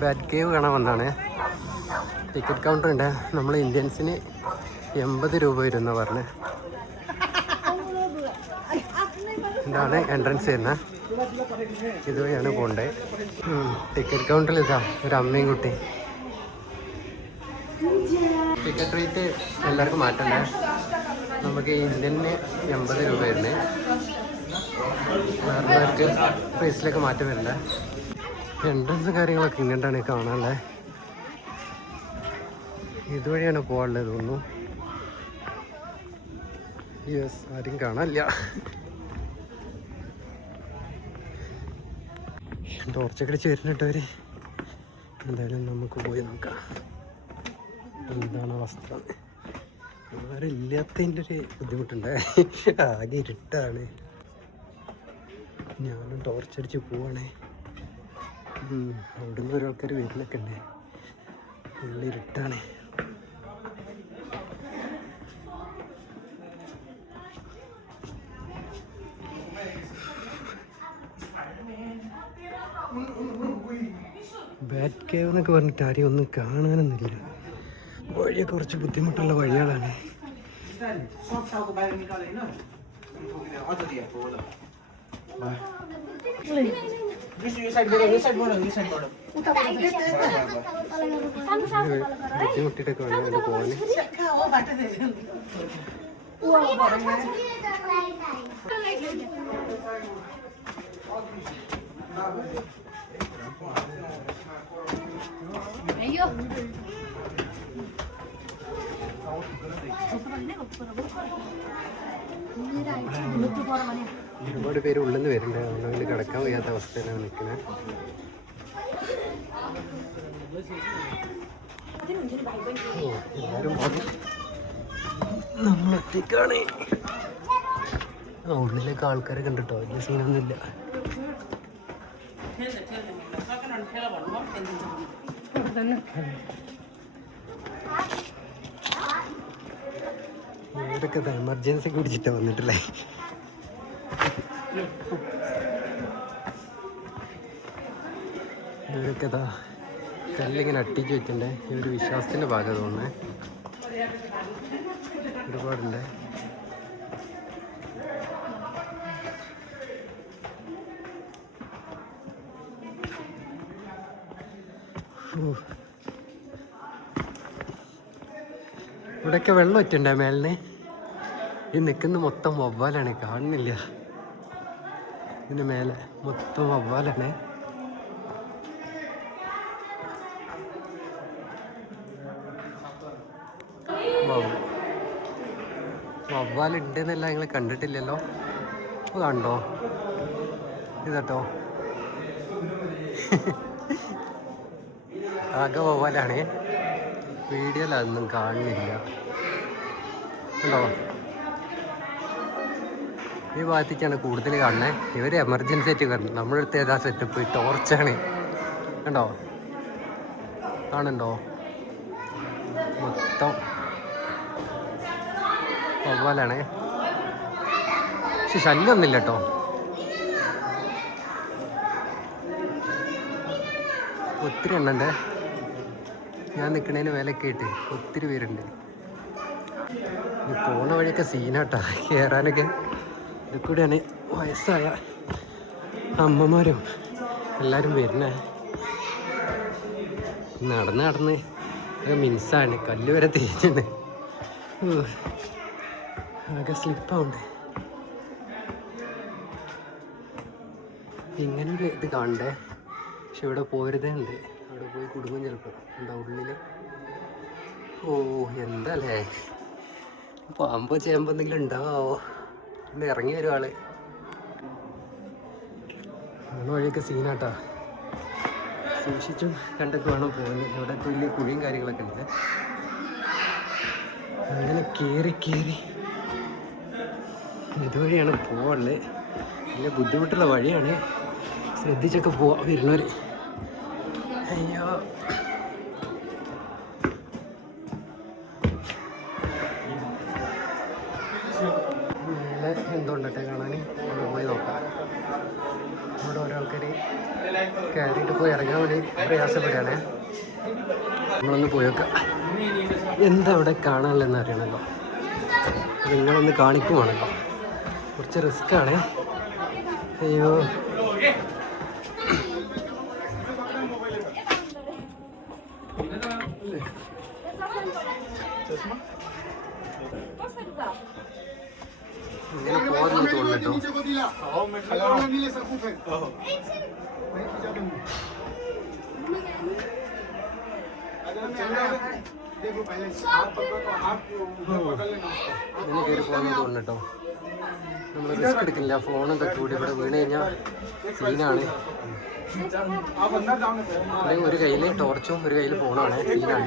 Bat cave കാണാൻ വന്നാണ്. Ticket counter ഉണ്ട്. നമ്മൾ ഇന്ത്യൻസിന് 80 രൂപ വരുന്ന പറഞ്ഞ്. ഇതാണ് എൻട്രൻസ് ചെയ്യുന്നത്. ഇതുവഴിയാണ് പോകേണ്ടത്. ടിക്കറ്റ് കൗണ്ടറിൽ ഇതാ ഒരു അമ്മയും കുട്ടി. ടിക്കറ്റ് റേറ്റ് എല്ലാവർക്കും മാറ്റണ്ടേ. നമുക്ക് ഇന്ത്യന് 80 രൂപ വരുന്നത്. വേറെല്ലാവർക്ക് പ്രൈസിലൊക്കെ മാറ്റം വരില്ല. എൻട്രൻസ് കാര്യങ്ങളൊക്കെ ഇങ്ങോട്ടാണ് കാണാനുള്ളത്. ഇതുവഴിയാണ് പോകാനുള്ളത് തോന്നുന്നു. യെസ്, ആരും കാണാനില്ല. ടോർച്ചൊക്കെ അടിച്ച് വരുന്നിട്ടവർ. എന്തായാലും നമുക്ക് പോയി നോക്കാം എന്താണ് അവസ്ഥ. ആരും ഇല്ലാത്തതിൻ്റെ ഒരു ബുദ്ധിമുട്ടുണ്ട്. ആകെ ഇരുട്ടാണ്. ഞാനും ടോർച്ചടിച്ച് പോവാണേ. അവിടുന്ന് ഒരാൾക്കാർ വരുന്നൊക്കെ ഉണ്ട്. നല്ല ഇരുട്ടാണ്. ബാറ്റ് കേവ് എന്നൊക്കെ പറഞ്ഞിട്ട് ആരെയും ഒന്നും കാണാനൊന്നുമില്ല. വഴിയൊക്കെ കുറച്ച് ബുദ്ധിമുട്ടുള്ള വഴികളാണ്. ബുദ്ധിമുട്ടിട്ടൊക്കെ വേണം പോകാൻ. അയ്യോ, ഒരുപാട് പേര് ഉള്ളിൽ നിന്ന് വരുന്നുണ്ട്. അതുകൊണ്ട് കിടക്കാൻ വയ്യാത്ത അവസ്ഥയിലാണ് നിൽക്കുന്നത്. എല്ലാവരും നമ്മൾ ഒറ്റയ്ക്കാണ്. ഉള്ളിലേക്ക് ആൾക്കാരെ കണ്ടിട്ടോ. വലിയ സീനൊന്നുമില്ല. ഇവരൊക്കെ എമർജൻസി കുടിച്ചിട്ടാണ് വന്നിട്ടില്ലേ. ഇവരൊക്കെ കല്ലിങ്ങനെ അട്ടിച്ച് വെച്ചിട്ടുണ്ട്. ഇവർ വിശ്വാസത്തിൻ്റെ ഭാഗം തോന്നുന്നേ. ഒരുപാടുണ്ട്. ഇവിടെയൊക്കെ വെള്ളം ഒറ്റുണ്ടേ മേലിന്. ഈ നിൽക്കുന്ന മൊത്തം വവ്വാലാണ്. കാണുന്നില്ല. ഇതിന് മേലെ മൊത്തം വവ്വാലാണ്. വവ്വാലുണ്ടെന്നല്ല നിങ്ങൾ കണ്ടിട്ടില്ലല്ലോ. കണ്ടോ ഇതട്ടോ. ആകെ വവ്വാലാണ്. വീഡിയോയിലൊന്നും കാണുന്നില്ല. ഉണ്ടോ? ഈ ഭാഗത്തേക്കാണ് കൂടുതൽ കാണുന്നത്. ഇവർ എമർജൻസി ആയിട്ട് കയറുന്നു. നമ്മുടെ അടുത്ത് ഏതാ സെറ്റപ്പ് ടോർച്ചാണ്. കണ്ടോ? കാണുന്നുണ്ടോ? മൊത്തം വവ്വാലാണ്. പക്ഷെ ശല്യമൊന്നുമില്ല കേട്ടോ. ഒത്തിരി എണ്ണുണ്ട്. ഞാൻ നിൽക്കണതിന് വിലയൊക്കെ ആയിട്ട് ഒത്തിരി പേരുണ്ട്. ഈ പോണ വഴിയൊക്കെ സീനാട്ടാ കയറാനൊക്കെ. ഇതിൽ കൂടെയാണ് വയസ്സായ അമ്മമാരും എല്ലാവരും വരുന്നേ. നടന്ന് നടന്ന് മിൻസാണ്. കല്ല് വരെ തേഞ്ഞിട്ടുണ്ട്. ആകെ സ്ലിപ്പാവുണ്ട്. ഇങ്ങനൊരു ഇത് കാണണ്ടേ. പക്ഷെ ഇവിടെ പോരുതേ ഉണ്ട്. അവിടെ പോയി കുടുങ്ങും ചിലപ്പോൾ. എന്താ ഉള്ളിൽ. ഓ എന്താല്ലേ, പാമ്പോ ചേമ്പോ എന്തെങ്കിലും ഉണ്ടാവോ. ഇവിടെ ഇറങ്ങി വരും ആള്. നമ്മുടെ വഴിയൊക്കെ സീനാട്ടാ. സൂക്ഷിച്ചും കണ്ടൊക്കെ വേണം പോകുന്നത്. ഇവിടെ വലിയ കുഴിയും കാര്യങ്ങളൊക്കെ ഉണ്ട്. അങ്ങനെ കയറി ഇതുവഴിയാണ് പോവാനുള്ളത്. വലിയ ബുദ്ധിമുട്ടുള്ള വഴിയാണ്. ശ്രദ്ധിച്ചൊക്കെ പോവാ വരുന്നവർ. അയ്യോ, മേലെ എന്തുകൊണ്ടട്ടെ കാണാൻ. അവിടെ പോയി നോക്കാം. അവിടെ ഓരോ ആൾക്കാർ കയറിയിട്ട് പോയി ഇറങ്ങാൻ വേണ്ടി പ്രയാസപ്പെടുകയാണേ. നമ്മളൊന്ന് പോയി നോക്കാം എന്താ അവിടെ കാണാനുള്ളതെന്ന് അറിയണമല്ലോ. നിങ്ങളൊന്ന് കാണിക്കുവാണല്ലോ. കുറച്ച് റിസ്ക്കാണ്. അയ്യോ ഇങ്ങനെ പോകാൻ തോന്നുന്നു ഇങ്ങനെ കയറി പോകാൻ തോന്നുന്നു. നമ്മൾ റിസ്ക് എടുക്കില്ല. ഫോണൊക്കെ കൂടി ഇവിടെ വീണ് കഴിഞ്ഞാൽ സീനാണ്. ഒരു കയ്യിൽ ടോർച്ചും ഒരു കയ്യിൽ ഫോണാണ്. സീനാണ്.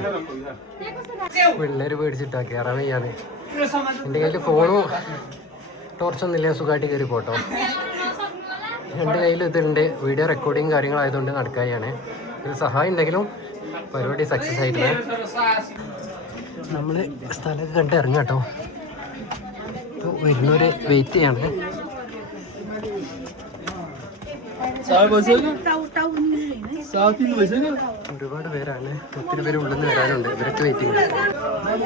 പിള്ളേർ പേടിച്ചിട്ടാ കയറാൻ വയ്യാതെ. എൻ്റെ കയ്യിൽ ഫോണും ടോർച്ചൊന്നും ഇല്ല. സുഖമായിട്ട് കയറി പോട്ടോ. എൻ്റെ കയ്യിൽ ഇതുണ്ട്. വീഡിയോ റെക്കോർഡിങ് കാര്യങ്ങളായതുകൊണ്ട് നടക്കാനാണ്. ഒരു സഹായം ഉണ്ടെങ്കിലും പരിപാടി സക്സസ് ആയിട്ടില്ല. നമ്മൾ സ്ഥലമൊക്കെ കണ്ട് ഇറങ്ങാം കേട്ടോ. വരുന്നവര് വെയിറ്റ് ചെയ്യാണ്. ഒരുപാട് പേരാണ്. ഒത്തിരി പേര് ഉള്ളിൽ നിന്ന് വരാനുണ്ട്. ഇവരൊക്കെ വെയിറ്റിംഗ്.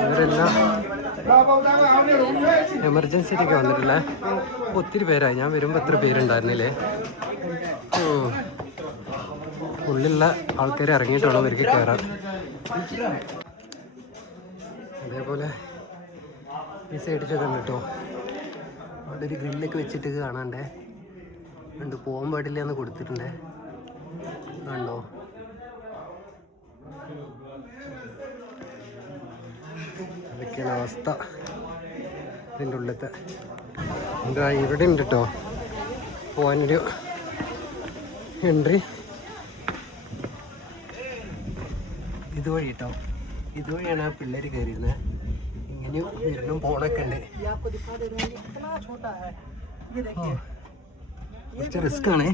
ഇവരെല്ലാം എമർജൻസിയിലൊക്കെ വന്നിട്ടില്ല. ഒത്തിരി പേരായി. ഞാൻ വരുമ്പോൾ എത്ര പേരുണ്ടായിരുന്നില്ലേ. ഉള്ളിലുള്ള ആൾക്കാർ ഇറങ്ങിയിട്ടാണോ ഇവർക്ക് കയറാൻ. അതേപോലെ ഈ സൈഡിൽ തന്നെ കേട്ടോ. അവിടെ ഒരു ഗ്രില്ലൊക്കെ വെച്ചിട്ട് കാണാണ്ടേ. ഉണ്ട് പോകാൻ പാടില്ല എന്ന് കൊടുത്തിട്ടുണ്ടേ. കണ്ടോ? അതൊക്കെയാണ് അവസ്ഥ ഇതിൻ്റെ ഉള്ളിലത്തെ. എന്താ ഇവിടെ ഉണ്ട് കേട്ടോ പോകാനൊരു എൻട്രി. ഇതുവഴി കേട്ടോ. ഇതുവഴിയാണ് ആ പിള്ളേർ കയറിയിരുന്നത്. ഇങ്ങനെയും വരണം പോണൊക്കെ ഉണ്ട്. കുറച്ച് റിസ്ക് ആണ്.